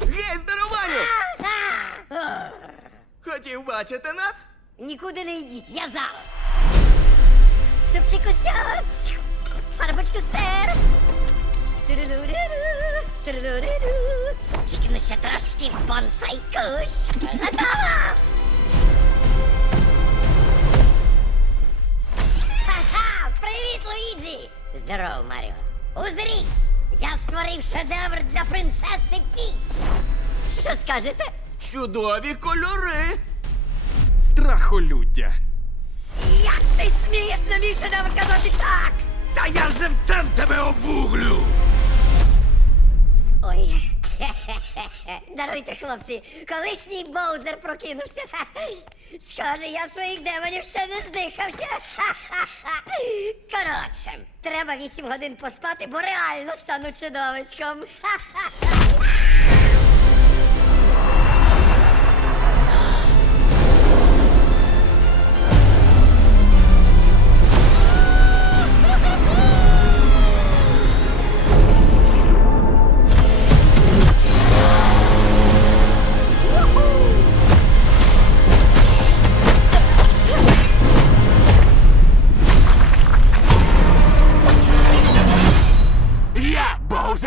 Гей, здоровані! Хотів бачити нас? Нікуди не йдіть, я зараз. Супчику сяп! Фарбочку стер! Тирилу-риру, тирилу-риру. Тільки ще трошки бонсай куш. Готово! Ха-ха! Привіт, Луїджі! Здорово, Маріо. Узріть! Я створив шедевр для принцеси Піч. Що скажете? Чудові кольори. Страхолюддя. Як ти смієш на мій шедевр казати так? Та я живцем тебе обвуглю! Даруйте, хлопці, колишній Боузер прокинувся. Схоже, я своїх демонів ще не здихався. Коротше, треба вісім годин поспати, бо реально стану чудовиськом.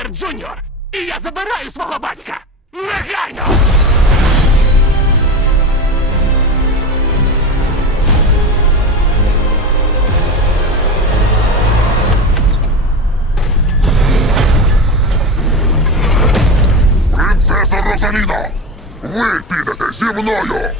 Боузер Джуніор! І я забираю свого батька! Негайно! Принцеса Розаліно! Ви підете зі мною!